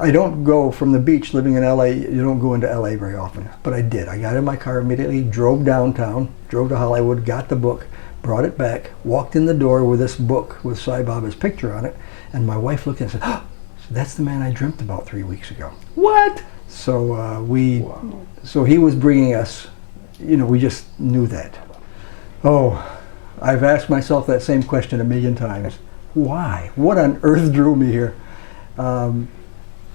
I don't go from the beach living in LA, you don't go into LA very often, but I did. I got in my car immediately, drove downtown, drove to Hollywood, got the book, brought it back, walked in the door with this book with Sai Baba's picture on it, and my wife looked at it and said, oh, that's the man I dreamt about 3 weeks ago. What? So so he was bringing us, we just knew that. Oh, I've asked myself that same question a million times. Why? What on earth drew me here?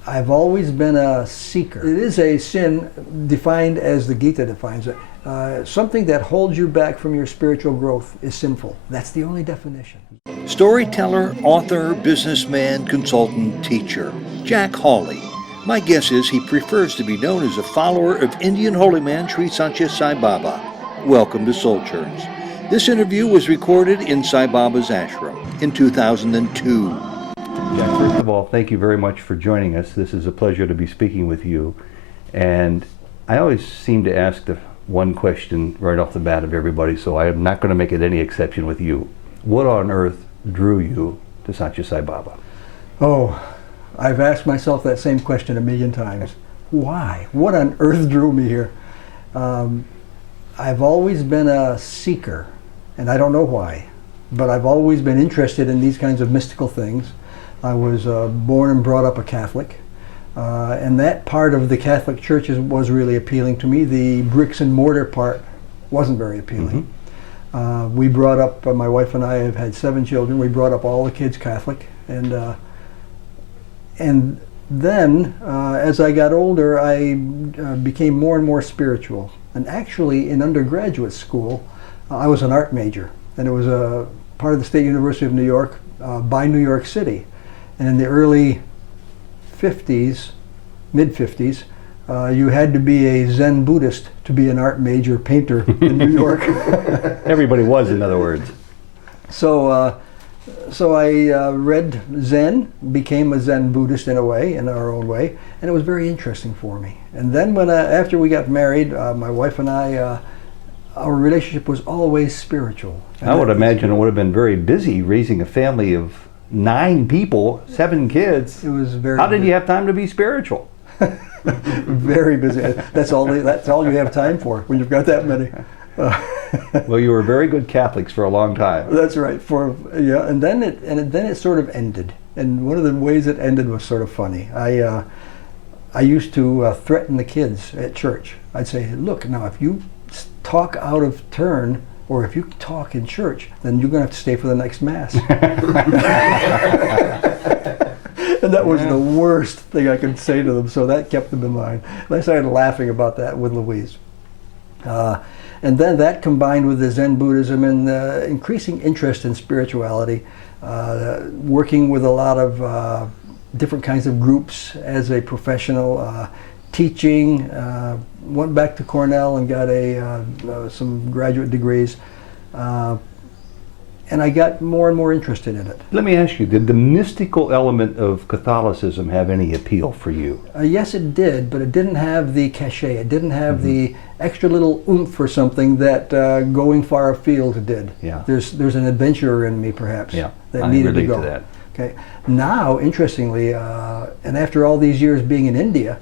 I've always been a seeker. It is a sin defined as the Gita defines it. Something that holds you back from your spiritual growth is sinful. That's the only definition. Storyteller, author, businessman, consultant, teacher, Jack HAWLEY. My guess is he prefers to be known as a follower of Indian holy man Sri Sathya Sai Baba. Welcome to Souljourns. This interview was recorded in Sai Baba's ashram in 2002. Jack, first of all, thank you very much for joining us. This is a pleasure to be speaking with you. And I always seem to ask the one question right off the bat of everybody, so I am not going to make it any exception with you. What on earth drew you to Sathya Sai Baba? Oh, I've asked myself that same question a million times. Why? What on earth drew me here? I've always been a seeker, and I don't know why, but I've always been interested in these kinds of mystical things. I was born and brought up a Catholic, and that part of the Catholic Church was really appealing to me. The bricks and mortar part wasn't very appealing. Mm-hmm. We brought up, my wife and I have had 7 children, we brought up all the kids Catholic, and then as I got older, I became more and more spiritual. And actually in undergraduate school, I was an art major, and it was a part of the State University of New York by New York City. And in the early 50s, mid-50s, you had to be a Zen Buddhist to be an art major painter in New York. Everybody was, in other words. So I read Zen, became a Zen Buddhist in a way, in our own way, and it was very interesting for me. And then after we got married, my wife and I, our relationship was always spiritual. And I would imagine it would have been very busy raising a family of 9 people, 7 kids. It was very How did you have time to be spiritual? Very busy. That's all you have time for when you've got that many. Well, you were very good Catholics for a long time. That's right. And then it sort of ended. And one of the ways it ended was sort of funny. I used to threaten the kids at church. I'd say, look, now if you talk out of turn, or if you talk in church, then you're going to have to stay for the next Mass. And that was the worst thing I could say to them, so that kept them in mind. And I started laughing about that with Louise. And then that combined with the Zen Buddhism and increasing interest in spirituality, working with a lot of different kinds of groups as a professional, teaching, went back to Cornell and got some graduate degrees, and I got more and more interested in it. Let me ask you, did the mystical element of Catholicism have any appeal for you? Yes, it did, but it didn't have the cachet. It didn't have the extra little oomph for something that going far afield did. Yeah. There's an adventurer in me, perhaps, that I needed relate to go. To that. Okay. Now, interestingly, and after all these years being in India,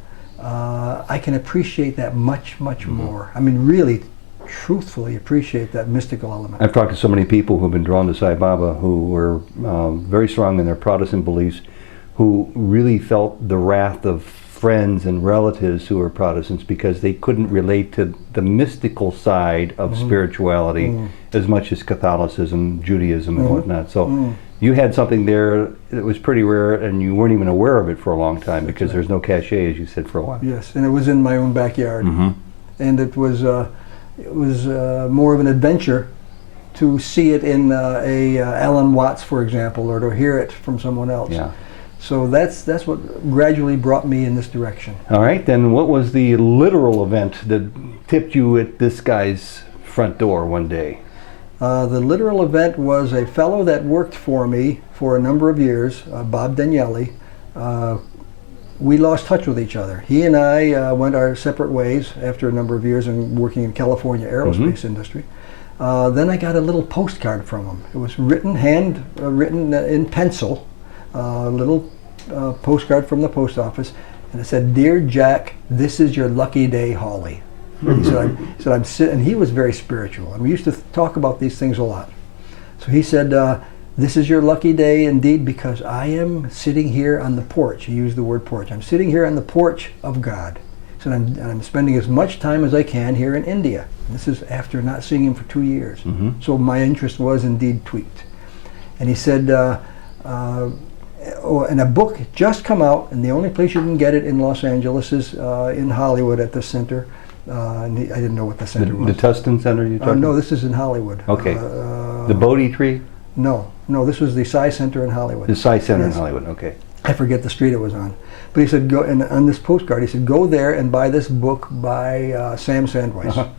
I can appreciate that much more. I mean, really, truthfully appreciate that mystical element. I've talked to so many people who've been drawn to Sai Baba who were very strong in their Protestant beliefs, who really felt the wrath of friends and relatives who were Protestants because they couldn't relate to the mystical side of spirituality as much as Catholicism, Judaism, and whatnot. So you had something there that was pretty rare, and you weren't even aware of it for a long time because there's no cachet, as you said, for a while. Yes, and it was in my own backyard, and it was more of an adventure to see it in Alan Watts, for example, or to hear it from someone else. Yeah. So that's what gradually brought me in this direction. All right, then what was the literal event that tipped you at this guy's front door one day? The literal event was a fellow that worked for me for a number of years, Bob Daniele. We lost touch with each other. He and I went our separate ways after a number of years in working in California aerospace industry. Then I got a little postcard from him. It was written, handwritten in pencil, a little postcard from the post office, and it said, "Dear Jack, this is your lucky day, Hawley." He said, I'm sitting, and he was very spiritual, and we used to talk about these things a lot. So he said, "This is your lucky day indeed, because I am sitting here on the porch." He used the word porch. "I'm sitting here on the porch of God." He said, I'm spending as much time as I can here in India. And this is after not seeing him for 2 years. So my interest was indeed tweaked. And he said, and a book had just come out, and the only place you can get it in Los Angeles is in Hollywood at the center. And I didn't know what the center was. The Tustin Center you're talking No, this is in Hollywood. Okay. The Bodhi Tree? No, this was the Sai Center in Hollywood. The Sai Center Yes. in Hollywood, okay. I forget the street it was on. But he said, go, and on this postcard, he said, "Go there and buy this book by Sam Sandweiss."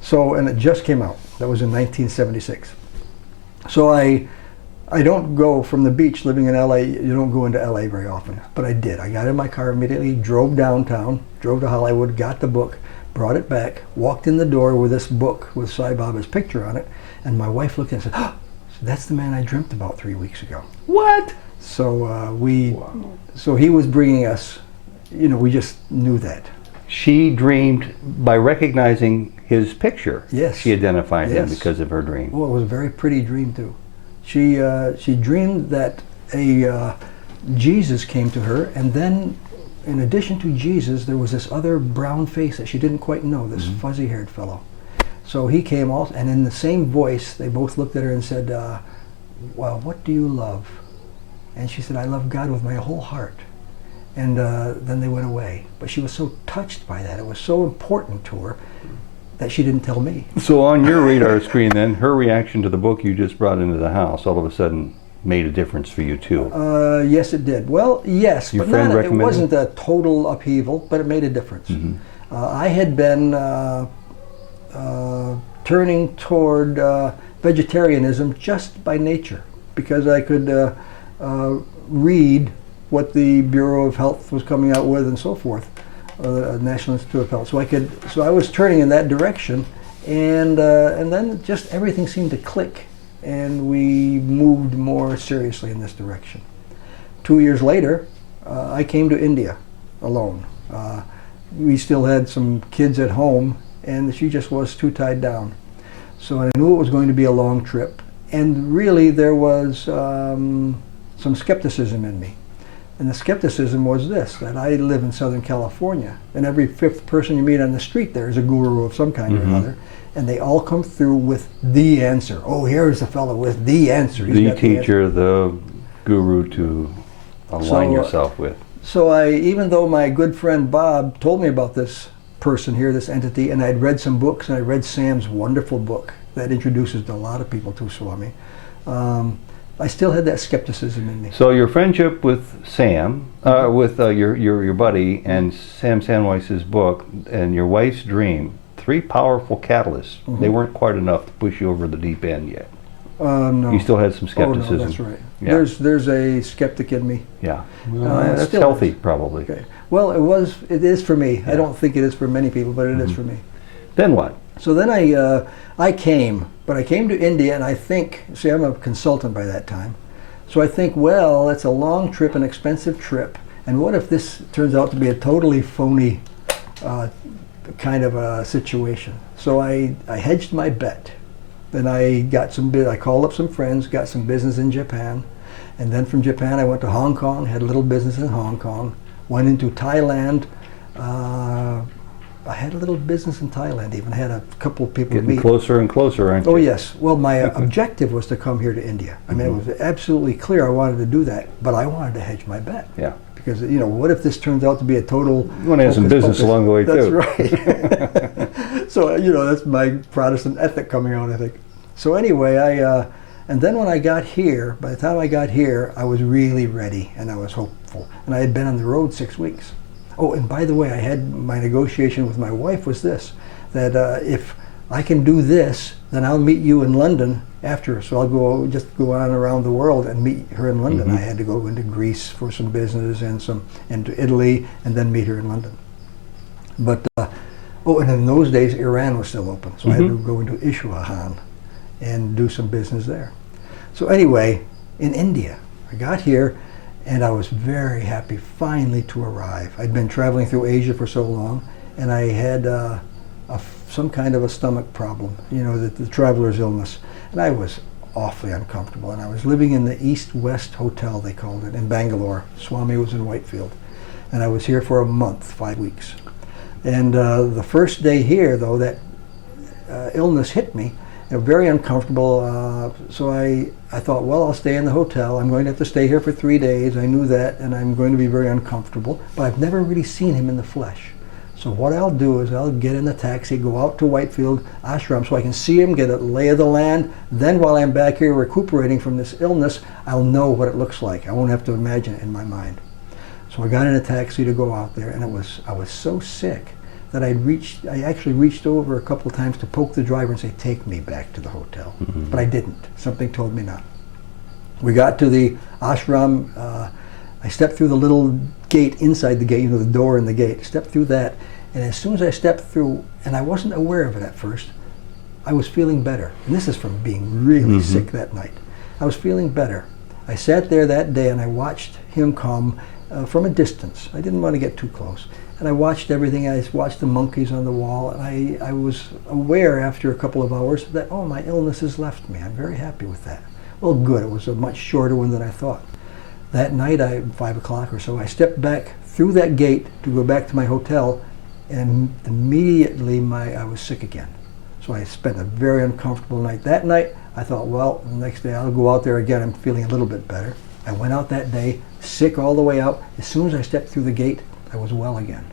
So, and it just came out. That was in 1976. So I don't go from the beach living in LA. You don't go into LA very often, but I did. I got in my car immediately, drove downtown, drove to Hollywood, got the book, brought it back, walked in the door with this book with Sai Baba's picture on it, and my wife looked at it and said, "Oh, that's the man I dreamt about 3 weeks ago." What? So so he was bringing us, we just knew that. She dreamed, by recognizing his picture, Yes. she identified him Yes. because of her dream. Well, it was a very pretty dream too. She dreamed that Jesus came to her, and then in addition to Jesus, there was this other brown face that she didn't quite know, this fuzzy-haired fellow. So he came also, and in the same voice, they both looked at her and said, "Well, what do you love?" And she said, "I love God with my whole heart." And then they went away. But she was so touched by that. It was so important to her that she didn't tell me. So on your radar screen then, her reaction to the book you just brought into the house all of a sudden made a difference for you too. Yes, it did. Well, yes, Your but friend it recommended? wasn't a total upheaval, but it made a difference. I had been turning toward vegetarianism just by nature, because I could read what the Bureau of Health was coming out with and so forth, the National Institute of Health. So I was turning in that direction, and then just everything seemed to click, and we moved more seriously in this direction. 2 years later, I came to India alone. We still had some kids at home, and she just was too tied down. So I knew it was going to be a long trip, and really there was some skepticism in me. And the skepticism was this, that I live in Southern California, and every fifth person you meet on the street there is a guru of some kind or another, and they all come through with the answer. Oh, here's the fellow with the answer. He's The got the answer. teacher, the guru to align yourself with. So even though my good friend Bob told me about this person here, this entity, and I'd read some books, and I read Sam's wonderful book that introduces a lot of people to Swami, I still had that skepticism in me. So your friendship with Sam, with your buddy, and Sam Sandweiss's book, and your wife's dream, three powerful catalysts. They weren't quite enough to push you over the deep end yet. No. You still had some skepticism. Oh, no, that's right. Yeah. There's a skeptic in me. Yeah. Well, that's still healthy, is. probably. Okay. Well, it is for me. I don't think it is for many people, but it is for me. Then what? So then I came, but I came to India, and I think, see, I'm a consultant by that time, so I think, well, it's a long trip, an expensive trip, and what if this turns out to be a totally phony kind of a situation? So I hedged my bet. Then I called up some friends, got some business in Japan, and then from Japan I went to Hong Kong, had a little business in Hong Kong, went into Thailand. I had a little business in Thailand, even had a couple of people Getting meet. closer and closer, aren't you? Oh yes. Well, my objective was to come here to India. I mean, it was absolutely clear I wanted to do that, but I wanted to hedge my bet. Yeah. Because, what if this turns out to be a total... You want to have some business along the way, That's too. right. So, that's my Protestant ethic coming out, I think. So anyway, and then when I got here, by the time I got here, I was really ready, and I was hopeful. And I had been on the road 6 weeks. Oh, and by the way, I had my negotiation with my wife was this, that if I can do this, then I'll meet you in London after. So I'll go on around the world and meet her in London. I had to go into Greece for some business and to Italy, and then meet her in London. But and in those days Iran was still open, so I had to go into Isfahan and do some business there. So anyway, in India, I got here, And I was very happy finally to arrive. I'd been traveling through Asia for so long, and I had some kind of a stomach problem, you know, the traveler's illness. And I was awfully uncomfortable. And I was living in the East-West Hotel, they called it, in Bangalore. Swami was in Whitefield. And I was here for a month, 5 weeks. And the first day here, though, that illness hit me, very uncomfortable. So I thought, well, I'll stay in the hotel. I'm going to have to stay here for 3 days. I knew that, and I'm going to be very uncomfortable. But I've never really seen him in the flesh. So what I'll do is I'll get in the taxi, go out to Whitefield ashram so I can see him, get a lay of the land. Then while I'm back here recuperating from this illness, I'll know what it looks like. I won't have to imagine it in my mind. So I got in a taxi to go out there, and I was so sick that I actually reached over a couple of times to poke the driver and say, take me back to the hotel. Mm-hmm. But I didn't. Something told me not. We got to the ashram. I stepped through the little gate inside the gate, you know, the door in the gate. Stepped through that, and as soon as I stepped through, and I wasn't aware of it at first, I was feeling better. And this is from being really sick that night. I was feeling better. I sat there that day and I watched him come from a distance. I didn't want to get too close. And I watched everything. I watched the monkeys on the wall, and I was aware after a couple of hours that, oh, my illness has left me. I'm very happy with that. Well, good. It was a much shorter one than I thought. That night, 5 o'clock or so, I stepped back through that gate to go back to my hotel, and immediately I was sick again. So I spent a very uncomfortable night. That night, I thought, well, the next day I'll go out there again. I'm feeling a little bit better. I went out that day, sick all the way out. As soon as I stepped through the gate, I was well again.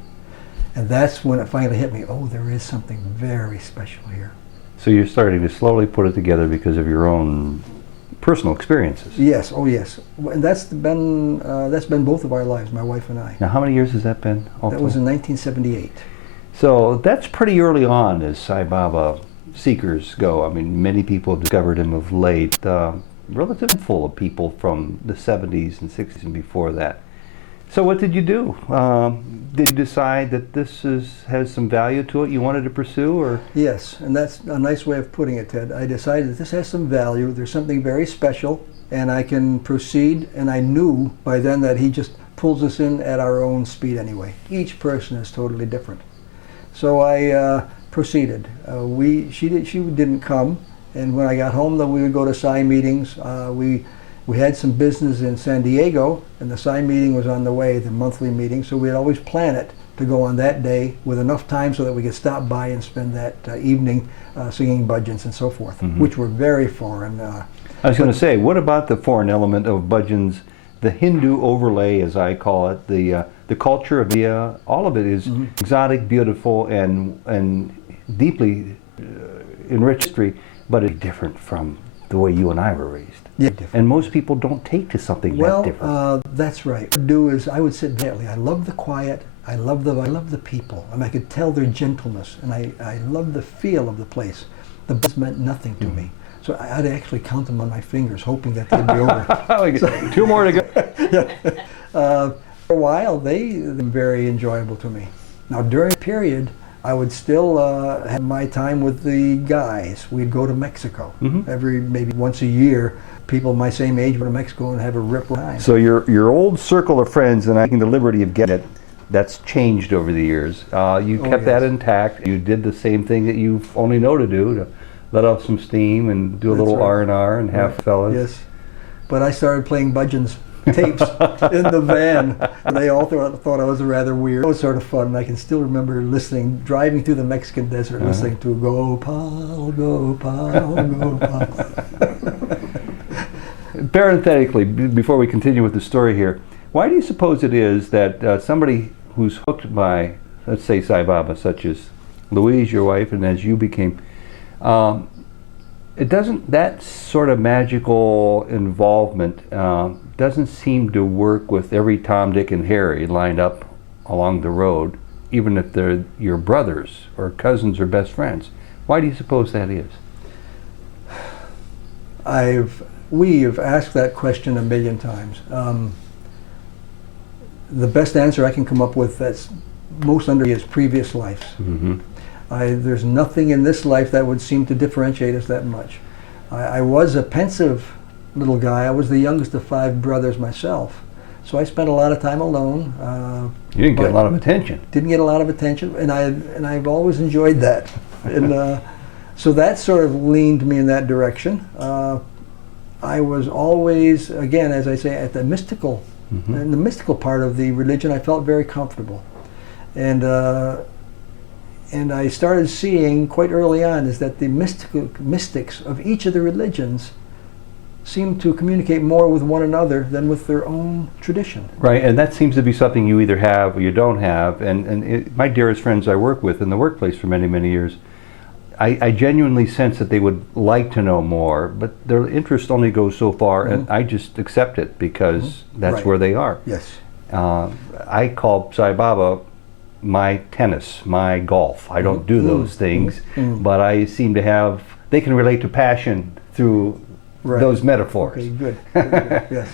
And that's when it finally hit me, oh, there is something very special here. So you're starting to slowly put it together because of your own personal experiences. Yes, oh yes. And that's been both of our lives, my wife and I. Now, how many years has that been? That was in 1978. So that's pretty early on as Sai Baba seekers go. I mean, many people have discovered him of late. Relatively full of people from the 70s and 60s and before that. So what did you do? Did you decide that this has some value to it you wanted to pursue, or? Yes, and that's a nice way of putting it, Ted. I decided that this has some value. There's something very special, and I can proceed. And I knew by then that he just pulls us in at our own speed anyway. Each person is totally different. So I proceeded. She didn't come, and when I got home, though, we would go to Sai meetings. We had some business in San Diego, and the Sai meeting was on the way, the monthly meeting, so we'd always plan it to go on that day with enough time so that we could stop by and spend that evening singing bhajans and so forth, which were very foreign. I was going to say, what about the foreign element of bhajans, the Hindu overlay, as I call it, the culture of India? All of it is exotic, beautiful, and deeply enriched history, but it's different from the way you and I were raised. Yeah, and most people don't take to something that different. Well, that's right. What I do is I would sit gently. I love the quiet. I love the people. I mean, I could tell their gentleness, and I love the feel of the place. The bus meant nothing to me. So I'd actually count them on my fingers, hoping that they'd be over. 2 more to go. Yeah. For a while, they were very enjoyable to me. Now, during the period, I would still have my time with the guys. We'd go to Mexico maybe once a year. People my same age go to Mexico and have a rip time. So your old circle of friends, and I'm taking the liberty of getting it, that's changed over the years. You kept that intact. You did the same thing that you only know to do, to let off some steam and do a little R&R and have fellas. Yes, but I started playing bhajans tapes in the van. And they all thought I was rather weird. It was sort of fun, and I can still remember driving through the Mexican desert, listening to Gopal, Gopal, Gopal. Parenthetically, before we continue with the story here, why do you suppose it is that somebody who's hooked by, let's say, Sai Baba, such as Louise, your wife, and as you became, that sort of magical involvement doesn't seem to work with every Tom, Dick, and Harry lined up along the road, even if they're your brothers or cousins or best friends. Why do you suppose that is? We have asked that question a million times. The best answer I can come up with that's most under his previous lives. There's nothing in this life that would seem to differentiate us that much. I was a pensive little guy. I was the youngest of 5 brothers myself, So I spent a lot of time alone. You didn't get a lot of attention. Didn't get a lot of attention, and I've always enjoyed that. And so that sort of leaned me in that direction. I was always, again, as I say, at the mystical, in the mystical part of the religion, I felt very comfortable. And I started seeing quite early on is that the mystics of each of the religions seem to communicate more with one another than with their own tradition. Right, and that seems to be something you either have or you don't have. And my dearest friends I work with in the workplace for many, many years, I genuinely sense that they would like to know more, but their interest only goes so far, and I just accept it because that's where they are. Yes. I call Sai Baba my tennis, my golf. I don't do those things, but I seem to have, they can relate to passion through those metaphors. Okay, good. Good. Yes.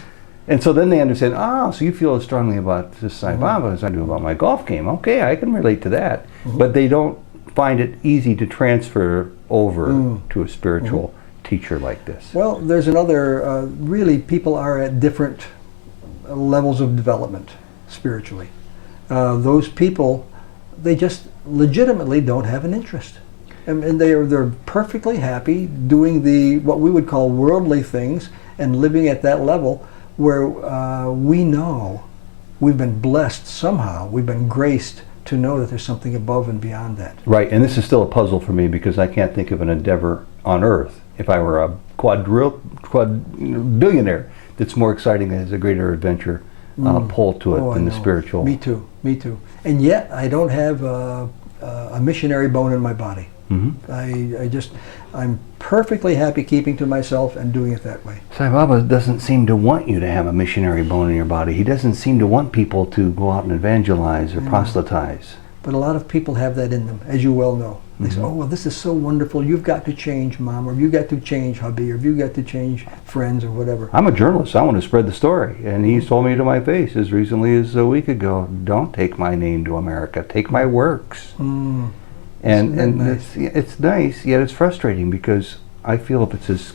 And so then they understand, so you feel as strongly about this Sai Baba as I do about my golf game. Okay, I can relate to that. But they don't find it easy to transfer over to a spiritual teacher like this. Well, there's another, really people are at different levels of development spiritually. Those people, they just legitimately don't have an interest. And they're perfectly happy doing what we would call worldly things and living at that level where we know we've been blessed somehow, we've been graced to know that there's something above and beyond that. Right, and this is still a puzzle for me because I can't think of an endeavor on Earth, if I were a billionaire, that's more exciting and has a greater adventure pull to it than the spiritual. Me too, me too. And yet I don't have a missionary bone in my body. I'm perfectly happy keeping to myself and doing it that way. Sai Baba doesn't seem to want you to have a missionary bone in your body. He doesn't seem to want people to go out and evangelize or proselytize. But a lot of people have that in them, as you well know. They say, oh, well, this is so wonderful. You've got to change, Mom, or you've got to change, hubby, or you've got to change friends, or whatever. I'm a journalist. I want to spread the story. And he's told me to my face as recently as a week ago, don't take my name to America. Take my works. And nice? It's nice, yet it's frustrating because I feel if it's as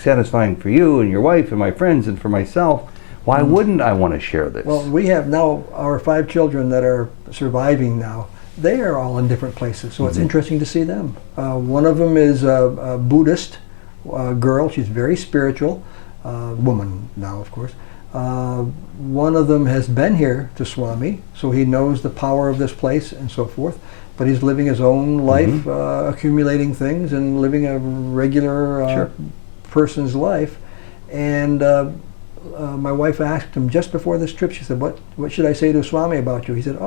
satisfying for you and your wife and my friends and for myself, why wouldn't I want to share this? Well, we have now our 5 children that are surviving now. They are all in different places, so it's interesting to see them. One of them is a Buddhist girl. She's very spiritual, woman now, of course. One of them has been here to Swami, so he knows the power of this place and so forth. But he's living his own life, accumulating things and living a regular person's life. And my wife asked him just before this trip, she said, what should I say to Swami about you? He said,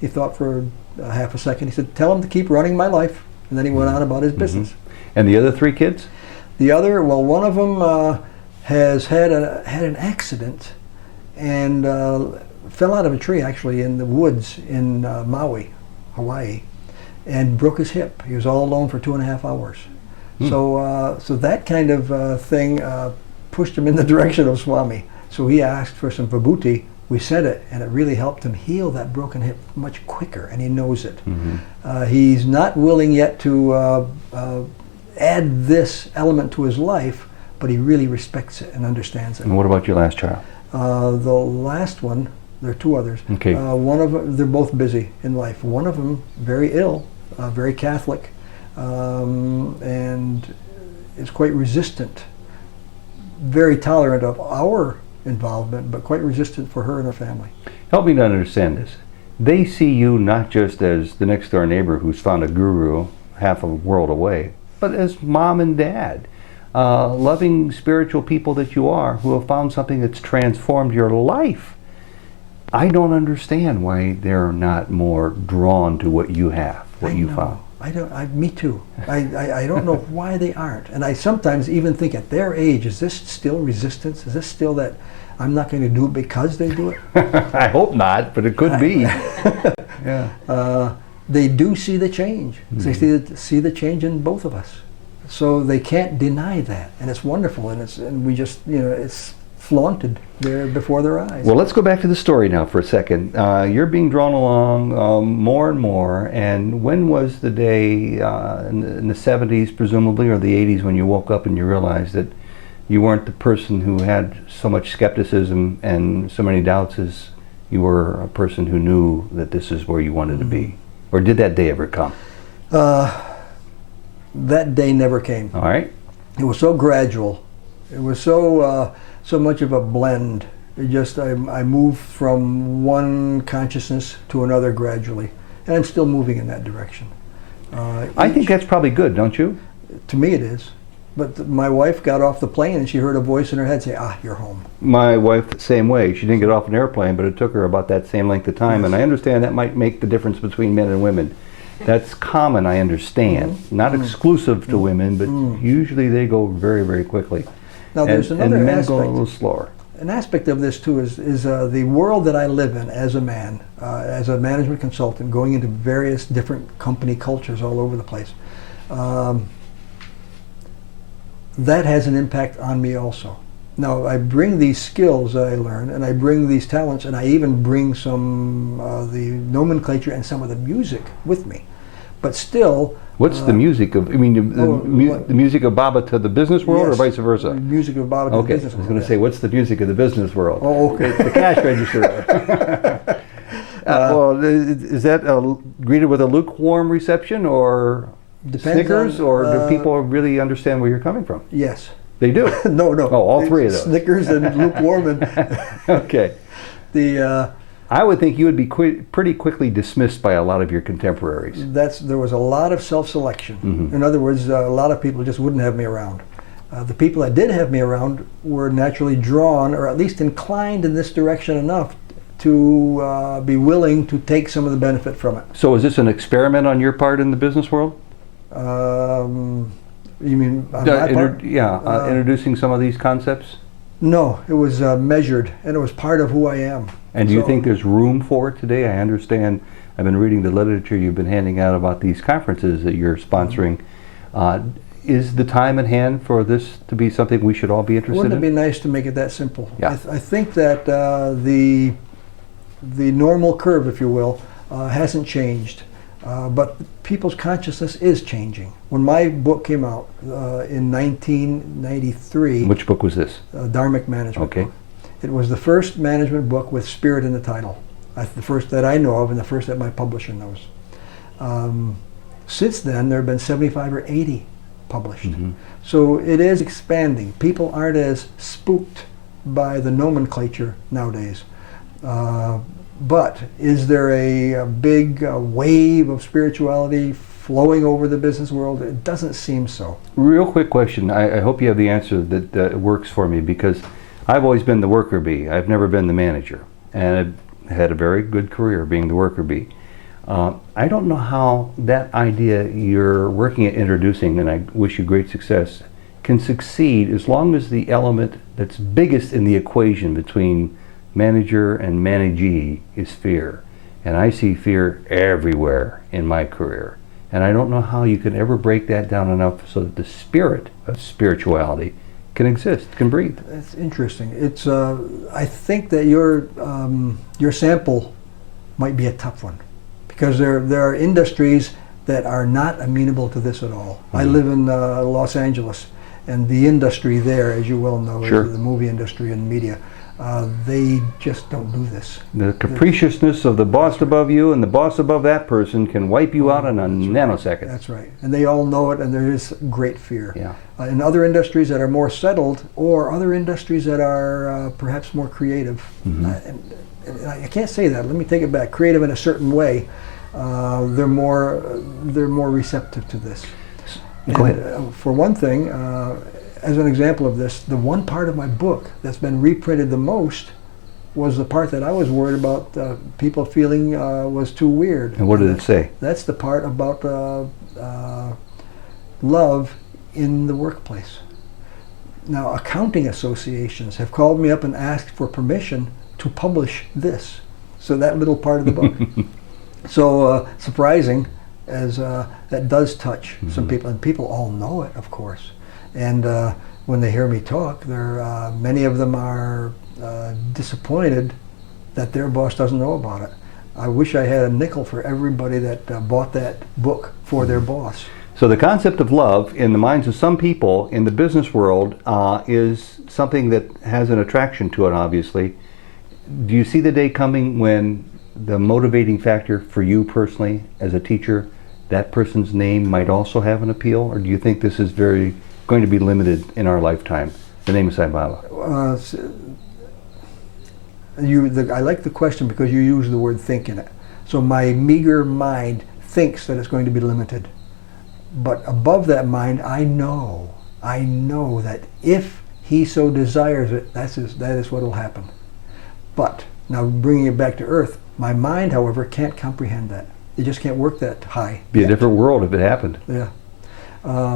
he thought for a half a second. He said, tell him to keep running my life. And then he went on about his business. And the other 3 kids? The other, well, one of them has had an accident and fell out of a tree, actually, in the woods in Maui, Hawaii, and broke his hip. He was all alone for 2.5 hours. So that kind of thing pushed him in the direction of Swami. So he asked for some vibhuti. We said it, and it really helped him heal that broken hip much quicker, and he knows it. He's not willing yet to add this element to his life, but he really respects it and understands it. And what about your last child? The last one, there are 2 others. Okay. One of them, they're both busy in life. One of them, very ill, very Catholic, and is quite resistant, very tolerant of our involvement, but quite resistant for her and her family. Help me to understand this. They see you not just as the next door neighbor who's found a guru half a world away, but as mom and dad, loving spiritual people that you are who have found something that's transformed your life. I don't understand why they're not more drawn to what you have, what you found. Me too. I don't know why they aren't. And I sometimes even think at their age, is this still resistance? Is this still that I'm not going to do it because they do it? I hope not, but it could be. They do see the change. They see the change in both of us. So they can't deny that. And it's wonderful. And we just, it's flaunted there before their eyes. Well, let's go back to the story now for a second. You're being drawn along more and more, and when was the day, in the 70s presumably, or the 80s, when you woke up and you realized that You weren't the person who had so much skepticism and so many doubts as you were a person who knew that this is where you wanted to be. Or did that day ever come? That day never came. All right. It was so gradual. It was so much of a blend. It just I moved from one consciousness to another gradually, and I'm still moving in that direction. I think that's probably good, don't you? To me, it is. But my wife got off the plane and she heard a voice in her head say, you're home. My wife, the same way. She didn't get off an airplane, but it took her about that same length of time. Yes. And I understand that might make the difference between men and women. That's common, I understand. Not exclusive to women, but usually they go very, very quickly. Now there's another and men aspect. go a little slower. An aspect of this too is the world that I live in as a man, as a management consultant, going into various different company cultures all over the place. That has an impact on me also. Now I bring these skills that I learn, and I bring these talents, and I even bring some the nomenclature and some of the music with me. But still, what's the music of? I mean, the music of Baba to the business world, yes, or vice versa? The music of Baba to the business world. I was going to say, what's the music of the business world? Oh, okay. The cash register. Well, is that greeted with a lukewarm reception, or Snickers, or do people really understand where you're coming from? Yes. They do? No. Oh, all three of those. Snickers and lukewarm. And okay. I would think you would be pretty quickly dismissed by a lot of your contemporaries. There was a lot of self-selection. Mm-hmm. In other words, a lot of people just wouldn't have me around. The people that did have me around were naturally drawn, or at least inclined in this direction enough to be willing to take some of the benefit from it. So is this an experiment on your part in the business world? You mean on my part? Introducing some of these concepts? No, it was measured, and it was part of who I am. And do you think there's room for it today? I understand, I've been reading the literature you've been handing out about these conferences that you're sponsoring. Is the time at hand for this to be something we should all be interested in? Wouldn't it be nice to make it that simple? Yeah. I think that the normal curve, if you will, hasn't changed. But people's consciousness is changing. When my book came out in 1993... Which book was this? Dharmic Management Okay. book. It was the first management book with spirit in the title. The first that I know of, and the first that my publisher knows. Since then, there have been 75 or 80 published. Mm-hmm. So it is expanding. People aren't as spooked by the nomenclature nowadays. But is there a big wave of spirituality flowing over the business world? It doesn't seem so. Real quick question. I hope you have the answer that works for me, because I've always been the worker bee. I've never been the manager. And I've had a very good career being the worker bee. I don't know how that idea you're working at introducing, and I wish you great success, can succeed as long as the element that's biggest in the equation between manager and managee is fear. And I see fear everywhere in my career. And I don't know how you can ever break that down enough so that the spirit of spirituality can exist, can breathe. That's interesting. It's I think that your sample might be a tough one, because there are industries that are not amenable to this at all. Mm-hmm. I live in Los Angeles, and the industry there, as you well know, sure, is the movie industry and media. They just don't do this. The capriciousness of the boss above you and the boss above that person can wipe you out in a nanosecond. That's right. And they all know it, and there is great fear. Yeah. In other industries that are more settled, or other industries that are perhaps more creative, mm-hmm, and I can't say that. Let me take it back. Creative in a certain way. They're more receptive to this. Go ahead. For one thing, as an example of this, the one part of my book that's been reprinted the most was the part that I was worried about people feeling was too weird. And what did it say? That's the part about love in the workplace. Now, accounting associations have called me up and asked for permission to publish this. So that little part of the book. So surprising, as that does touch, mm-hmm, some people, and people all know it, of course. And when they hear me talk, many of them are disappointed that their boss doesn't know about it. I wish I had a nickel for everybody that bought that book for their boss. So the concept of love in the minds of some people in the business world is something that has an attraction to it, obviously. Do you see the day coming when the motivating factor for you personally as a teacher, that person's name might also have an appeal? Or do you think this is going to be limited in our lifetime, the name of Sai Baba? I like the question because you use the word think in it. So my meager mind thinks that it's going to be limited. But above that mind, I know that if he so desires it, that is what will happen. But now bringing it back to earth, my mind, however, can't comprehend that. It just can't work that high. Be a different world if it happened. Yeah.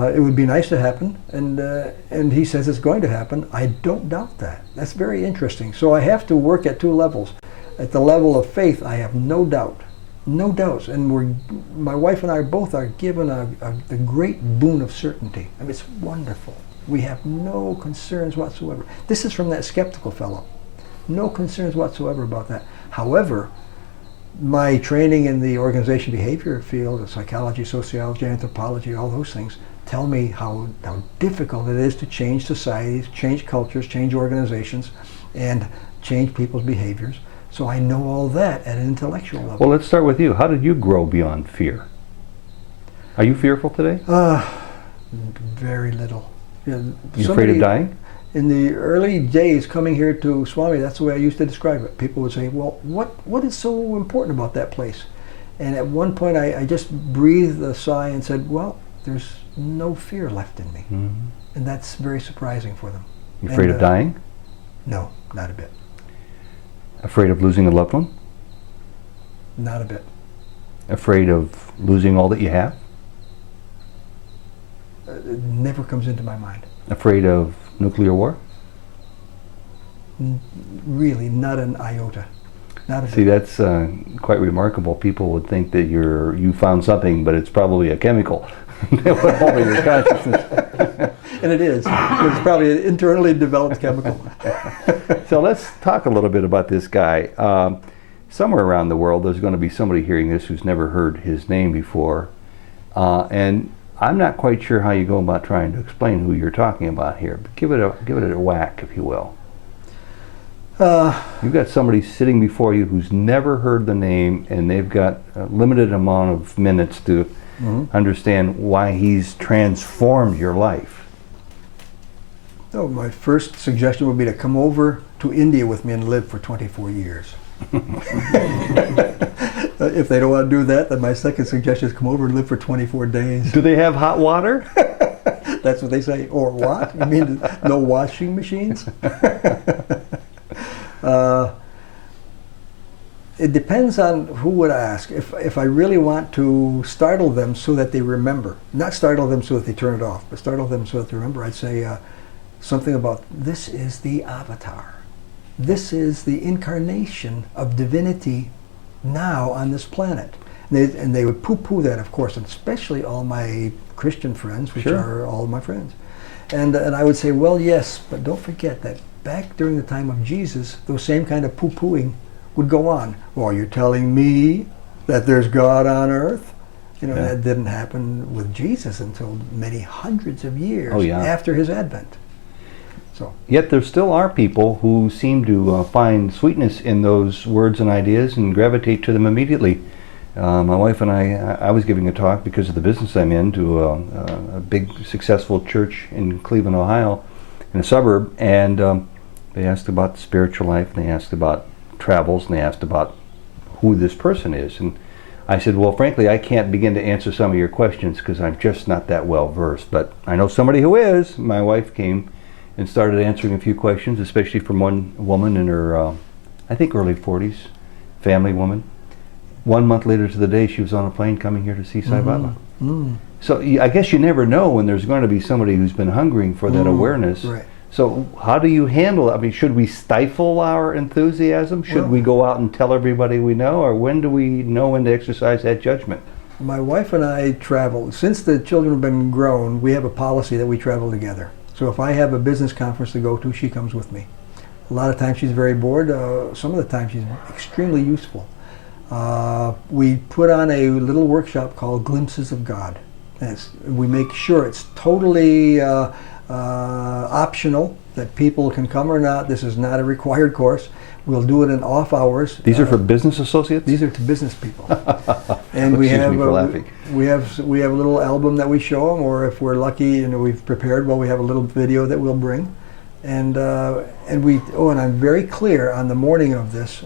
It would be nice to happen, and he says it's going to happen. I don't doubt that. That's very interesting. So I have to work at two levels. At the level of faith, I have no doubt. No doubts, and my wife and I both are given the great boon of certainty. I mean, it's wonderful. We have no concerns whatsoever. This is from that skeptical fellow. No concerns whatsoever about that. However, my training in the organization behavior field, of psychology, sociology, anthropology, all those things, tell me how difficult it is to change societies, change cultures, change organizations, and change people's behaviors. So I know all that at an intellectual level. Well, let's start with you. How did you grow beyond fear? Are you fearful today? Very little. You afraid of dying? In the early days coming here to Swami, that's the way I used to describe it. People would say, well, what is so important about that place? And at one point I just breathed a sigh and said, well, there's no fear left in me. Mm-hmm. And that's very surprising for them. You afraid of dying? No, not a bit. Afraid of losing a loved one? Not a bit. Afraid of losing all that you have? It never comes into my mind. Afraid of nuclear war? Really, not an iota. Not a bit. See, that's quite remarkable. People would think that you found something, but it's probably a chemical that would alter your consciousness. And it is. It's probably an internally developed chemical. So let's talk a little bit about this guy. Somewhere around the world, there's going to be somebody hearing this who's never heard his name before. And I'm not quite sure how you go about trying to explain who you're talking about here. But give it a whack, if you will. You've got somebody sitting before you who's never heard the name, and they've got a limited amount of minutes to understand why he's transformed your life. So my first suggestion would be to come over to India with me and live for 24 years. If they don't want to do that, then my second suggestion is come over and live for 24 days. Do they have hot water? That's what they say. Or what? You mean no washing machines? It depends on who would ask. If I really want to startle them so that they remember, not startle them so that they turn it off, but startle them so that they remember, I'd say something about, this is the avatar. This is the incarnation of divinity now on this planet. And they would poo-poo that, of course, and especially all my Christian friends, which are all of my friends. And I would say, well, yes, but don't forget that back during the time of Jesus, those same kind of poo-pooing would go on. Well, you're telling me that there's God on earth? You know, that didn't happen with Jesus until many hundreds of years after his advent. So. Yet there still are people who seem to find sweetness in those words and ideas and gravitate to them immediately. My wife and I was giving a talk because of the business I'm in to a big successful church in Cleveland, Ohio, in a suburb, and they asked about spiritual life, and they asked about travels, and they asked about who this person is. And I said, well, frankly, I can't begin to answer some of your questions because I'm just not that well versed, but I know somebody who is. My wife came and started answering a few questions, especially from one woman in her, I think, early 40s, family woman. 1 month later to the day, she was on a plane coming here to see Sai Baba. So I guess you never know when there's going to be somebody who's been hungering for that awareness. Right. So how do you handle it? I mean, should we stifle our enthusiasm? Should we go out and tell everybody we know? Or when do we know when to exercise that judgment? My wife and I travel. Since the children have been grown, we have a policy that we travel together. So if I have a business conference to go to, she comes with me. A lot of times she's very bored. Some of the time she's extremely useful. We put on a little workshop called Glimpses of God. And we make sure it's totally optional, that people can come or not. This is not a required course. We'll do it in off hours. These are for business associates? These are to business people. And we Excuse have me for laughing. we have a little album that we show them, or if we're lucky and we've prepared well, we have a little video that we'll bring. And and I'm very clear on the morning of this.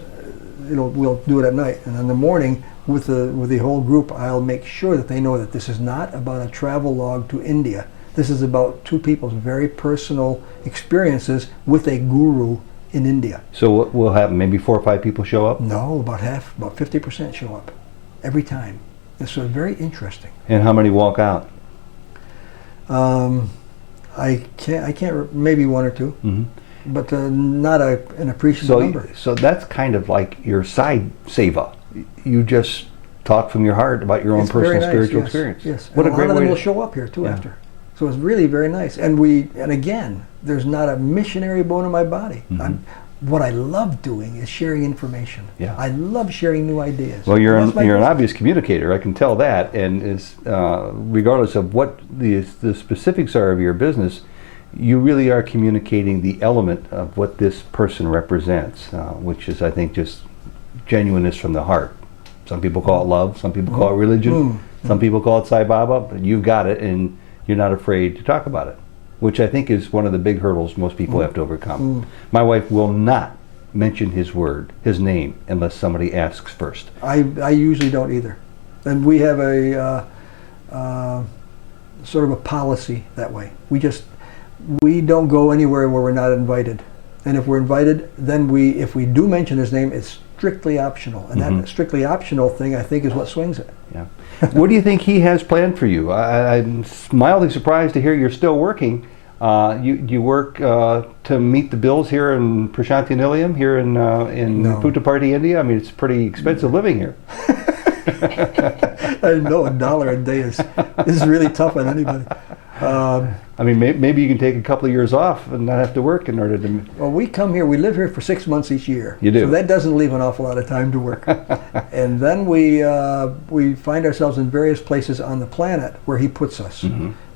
We'll do it at night, and in the morning with the whole group, I'll make sure that they know that this is not about a travel log to India. This is about two people's very personal experiences with a guru in India. So what will happen? Maybe 4 or 5 people show up? No, about 50% show up every time. This was very interesting. And how many walk out? I can't. Maybe 1 or 2, Mm-hmm. but not an appreciable number. So that's kind of like your side seva. You just talk from your heart about your own It's very personal nice, spiritual yes, experience. Yes, What and a a great lot of them way will to- show up here too Yeah. after. So it's really very nice. And again, there's not a missionary bone in my body. Mm-hmm. What I love doing is sharing information. Yeah. I love sharing new ideas. Well, you're That's my an business. obvious communicator. I can tell that, and regardless of what the specifics are of your business, you really are communicating the element of what this person represents, which is, I think, just genuineness from the heart. Some people call it love. Some people call it religion. Some people call it Sai Baba. But you've got it, and you're not afraid to talk about it, which I think is one of the big hurdles most people have to overcome. My wife will not mention his name, unless somebody asks first. I usually don't either. And we have a sort of a policy that way. We don't go anywhere where we're not invited. And if we're invited, then if we do mention his name, it's strictly optional. And that strictly optional thing, I think, is what swings it. Yeah. What do you think he has planned for you? I'm mildly surprised to hear you're still working. You work to meet the bills here in Prasanthi Nilayam, here in No. Puttaparthi, India. I mean, it's pretty expensive living here. I know $1 a day is really tough on anybody. I mean, maybe you can take a couple of years off and not have to work in order to... Well, we come here, we live here for 6 months each year. You do. So that doesn't leave an awful lot of time to work. And then we find ourselves in various places on the planet where he puts us.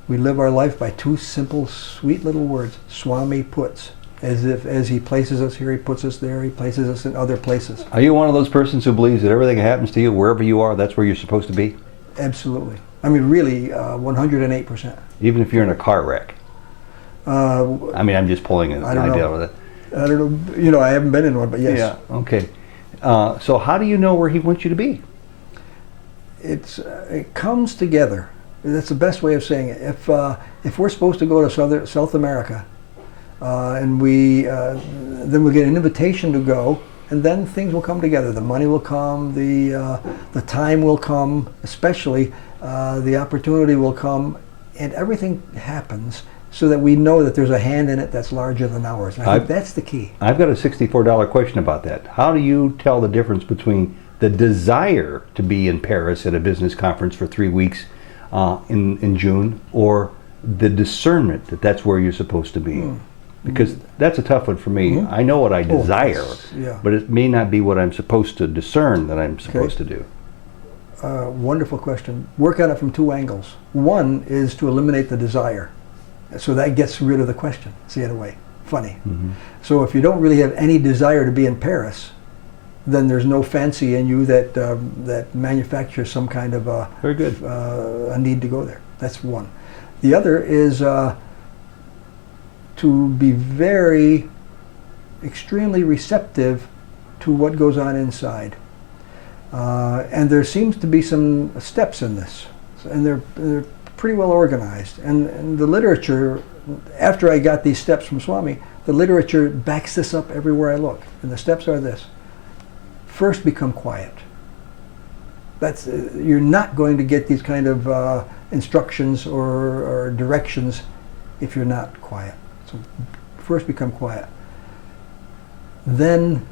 We live our life by 2 simple, sweet little words, Swami puts. As he places us here, he puts us there, he places us in other places. Are you one of those persons who believes that everything that happens to you, wherever you are, that's where you're supposed to be? Absolutely. I mean, really, 108%. Even if you're in a car wreck? I mean, I'm just pulling an idea out of it. I don't know. I haven't been in one, but yes. Yeah, okay. So how do you know where he wants you to be? It comes together. That's the best way of saying it. If we're supposed to go to South America, and then we get an invitation to go, and then things will come together. The money will come, the time will come, especially the opportunity will come, and everything happens so that we know that there's a hand in it that's larger than ours. And I think that's the key. I've got a $64 question about that. How do you tell the difference between the desire to be in Paris at a business conference for 3 weeks in June, or the discernment that that's where you're supposed to be? Because that's a tough one for me. I know what I desire, but it may not be what I'm supposed to discern that I'm supposed to do. Wonderful question. Work on it from 2 angles. One is to eliminate the desire. So that gets rid of the question, see, in a way. Funny. So if you don't really have any desire to be in Paris, then there's no fancy in you that manufactures some kind of Very good. A need to go there. That's one. The other is to be extremely receptive to what goes on inside. And there seems to be some steps in this, and they're pretty well organized. And the literature, after I got these steps from Swami, the literature backs this up everywhere I look. And the steps are this. First, become quiet. You're not going to get these kind of instructions or directions if you're not quiet. So first, become quiet. Then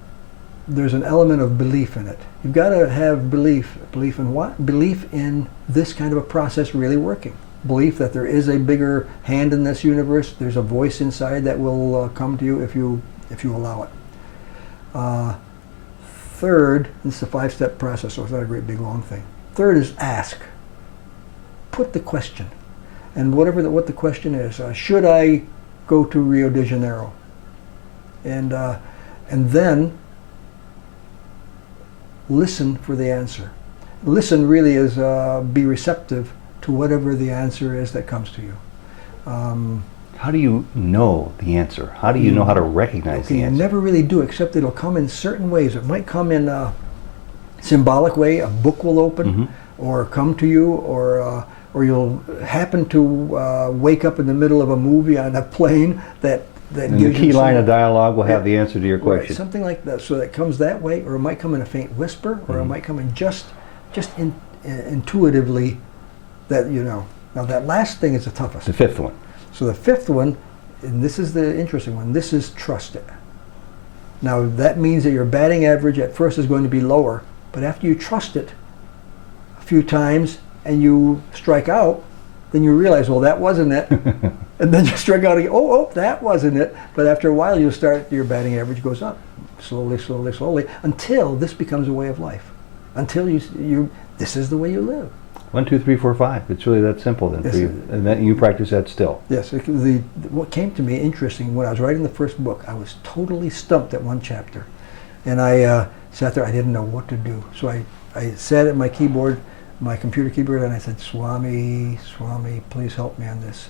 there's an element of belief in it. You've got to have belief. Belief in what? Belief in this kind of a process really working. Belief that there is a bigger hand in this universe. There's a voice inside that will come to you if you allow it. Third, it's a 5-step process, so it's not a great big long thing. Third is ask. put the question, and what the question is, should I go to Rio de Janeiro? And then listen for the answer. Listen really is be receptive to whatever the answer is that comes to you. How do you know the answer? How do you know how to recognize the answer? You never really do, except it'll come in certain ways. It might come in a symbolic way. A book will open, or come to you, or you'll happen to wake up in the middle of a movie on a plane that And gives the key you line of dialogue will have the answer to your question. Right, something like that. So that comes that way, or it might come in a faint whisper, or it might come in just intuitively that you know. Now that last thing is the toughest. The fifth one. So the fifth one, and this is the interesting one, this is trust it. Now that means that your batting average at first is going to be lower, but after you trust it a few times and you strike out, then you realize, well, that wasn't it. And then you strike out again, oh, that wasn't it. But after a while, your batting average goes up, slowly, slowly, slowly, until this becomes a way of life. Until this is the way you live. 1, 2, 3, 4, 5. It's really that simple then for you. And that you practice that still. Yes. What came to me interesting, when I was writing the first book, I was totally stumped at one chapter. And I sat there, I didn't know what to do. So I sat at my keyboard, my computer keyboard, and I said, Swami, please help me on this.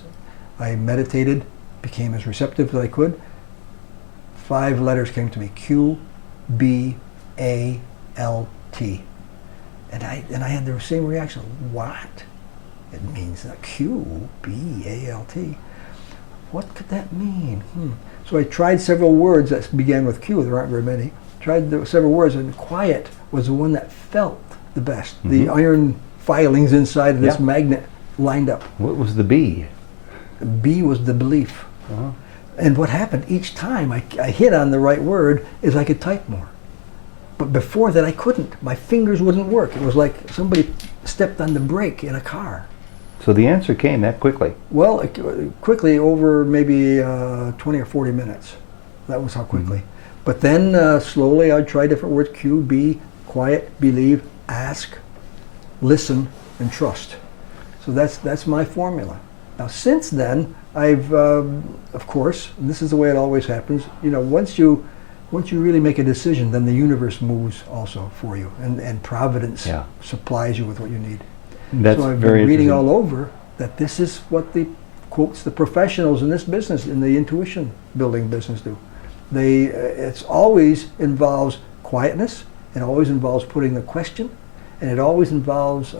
I meditated, became as receptive as I could. 5 letters came to me, QBALT. And I had the same reaction. What? It means QBALT. What could that mean? So I tried several words that began with Q. There aren't very many. Tried several words, and quiet was the one that felt the best. The iron filings inside of this magnet lined up. What was the B? B was the belief. And what happened each time I hit on the right word is I could type more. But before that I couldn't. My fingers wouldn't work. It was like somebody stepped on the brake in a car. So the answer came that quickly? Well, quickly, over maybe 20 or 40 minutes. That was how quickly. But then slowly I'd try different words. Q, B, quiet, believe, ask, listen, and trust. So that's my formula. Now since then, I've, of course, and this is the way it always happens, you know, once you really make a decision, then the universe moves also for you, and providence supplies you with what you need. That's so I've very been reading interesting. all over that this is what the professionals in this business, in the intuition building business, do. It always involves quietness, it always involves putting the question, and it always involves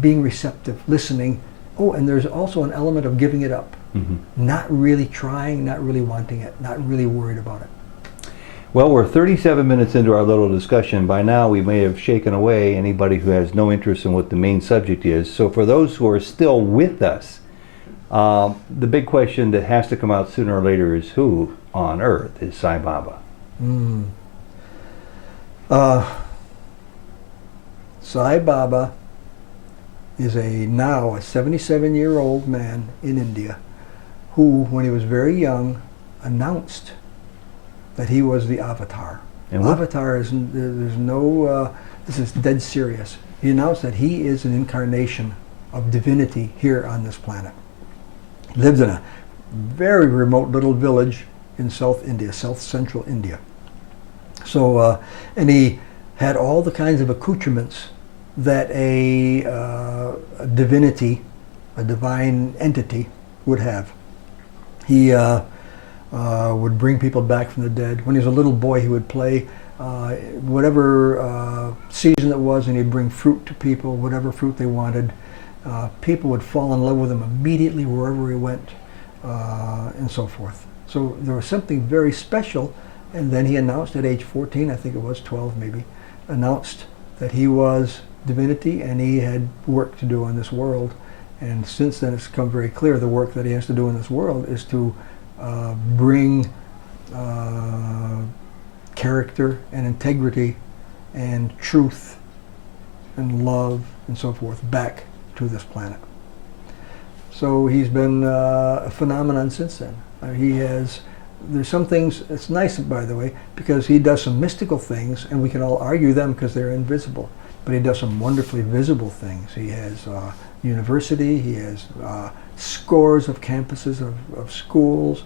being receptive, listening. Oh, and there's also an element of giving it up. Not really trying, not really wanting it, not really worried about it. Well, we're 37 minutes into our little discussion. By now we may have shaken away anybody who has no interest in what the main subject is. So for those who are still with us, the big question that has to come out sooner or later is, who on earth is Sai Baba? Sai Baba is now a 77-year-old man in India who, when he was very young, announced that he was the avatar. And Avatar is, there's no, this is dead serious. He announced that he is an incarnation of divinity here on this planet. He lives in a very remote little village in South India, South Central India. So, and he had all the kinds of accoutrements that a divinity, a divine entity would have. He would bring people back from the dead. When he was a little boy, he would play whatever season it was, and he'd bring fruit to people, whatever fruit they wanted. People would fall in love with him immediately wherever he went, and so forth. So there was something very special, and then he announced at age 14, I think it was 12 maybe, announced that he was divinity and he had work to do in this world. And since then it's become very clear the work that he has to do in this world is to bring character and integrity and truth and love and so forth back to this planet. So he's been a phenomenon since then. There's some things, it's nice by the way, because he does some mystical things and we can all argue them because they're invisible. but he does some wonderfully visible things. He has university, he has scores of campuses of schools,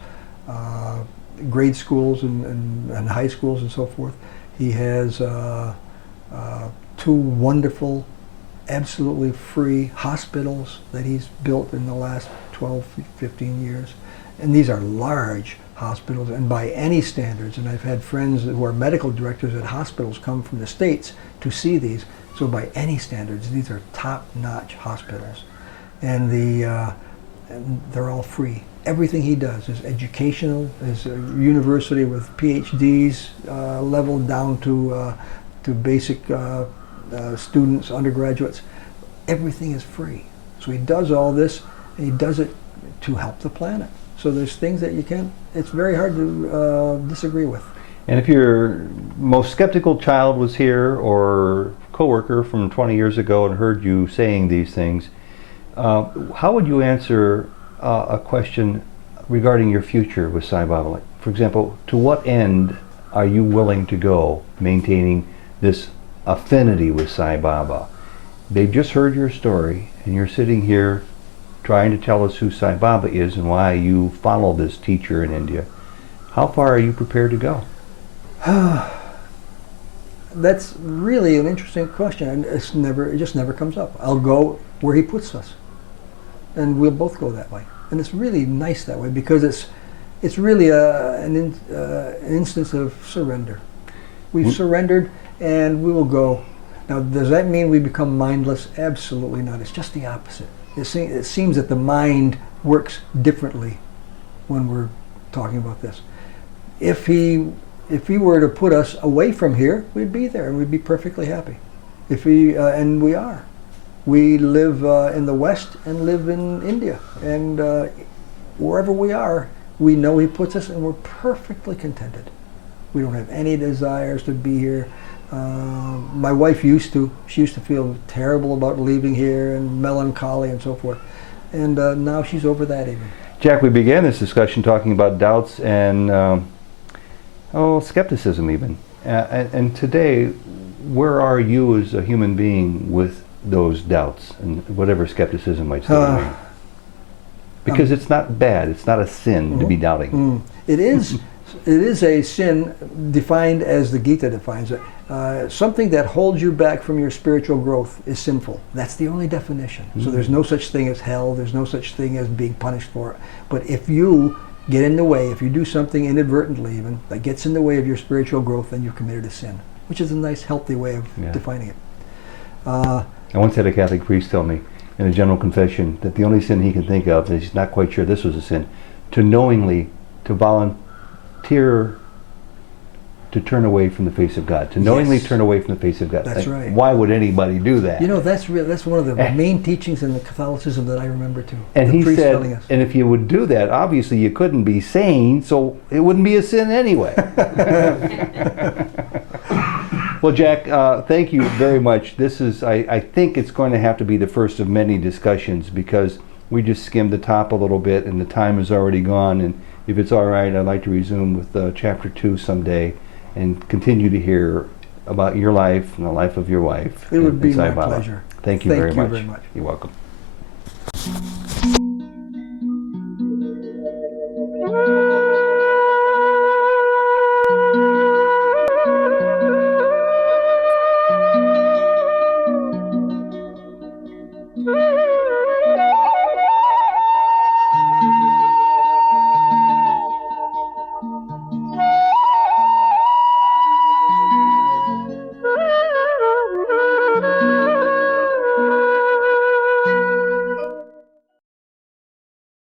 grade schools and high schools and so forth. He has 2 wonderful, absolutely free hospitals that he's built in the last 12, 15 years. And these are large hospitals, and by any standards, and I've had friends who are medical directors at hospitals come from the States to see these, so by any standards, these are top-notch hospitals. And they're all free. Everything he does is educational, is a university with PhDs leveled down to basic students, undergraduates. Everything is free. So he does all this, and he does it to help the planet. So there's things that you can't, it's very hard to disagree with. And if your most skeptical child was here, or coworker from 20 years ago and heard you saying these things, how would you answer a question regarding your future with Sai Baba? Like, for example, to what end are you willing to go maintaining this affinity with Sai Baba? They've just heard your story, and you're sitting here trying to tell us who Sai Baba is and why you follow this teacher in India. How far are you prepared to go? That's really an interesting question, and it just never comes up. I'll go where he puts us, and we'll both go that way. And it's really nice that way, because it's really an instance of surrender. We've surrendered, and we will go. Now, does that mean we become mindless? Absolutely not. It's just the opposite. It seems that the mind works differently when we're talking about this. If he were to put us away from here, we'd be there and we'd be perfectly happy. And we are. We live in the West and live in India, and wherever we are, we know he puts us, and we're perfectly contented. We don't have any desires to be here. My wife used to. She used to feel terrible about leaving here and melancholy and so forth. And now she's over that even. Jack, we began this discussion talking about doubts and skepticism even. And today, where are you as a human being with those doubts and whatever skepticism might still remain? Because it's not bad. It's not a sin to be doubting. It is. It is a sin defined as the Gita defines it. Something that holds you back from your spiritual growth is sinful. That's the only definition. So there's no such thing as hell. There's no such thing as being punished for it. But if you get in the way, if you do something inadvertently even, that gets in the way of your spiritual growth, then you've committed a sin, which is a nice, healthy way of defining it. I once had a Catholic priest tell me in a general confession that the only sin he can think of, and he's not quite sure this was a sin, to volunteer to turn away from the face of God, to knowingly turn away from the face of God. That's right. Why would anybody do that? You know, that's one of the main teachings in the Catholicism that I remember too. And he said, telling us. and if you would do that, obviously you couldn't be sane, so it wouldn't be a sin anyway. Well, Jack, thank you very much. This is, I think it's going to have to be the first of many discussions, because we just skimmed the top a little bit and the time is already gone. And if it's all right, I'd like to resume with Chapter 2 someday and continue to hear about your life and the life of your wife. It would be my Sai Baba. pleasure. Thank you very much. Very much. You're welcome. Thank you.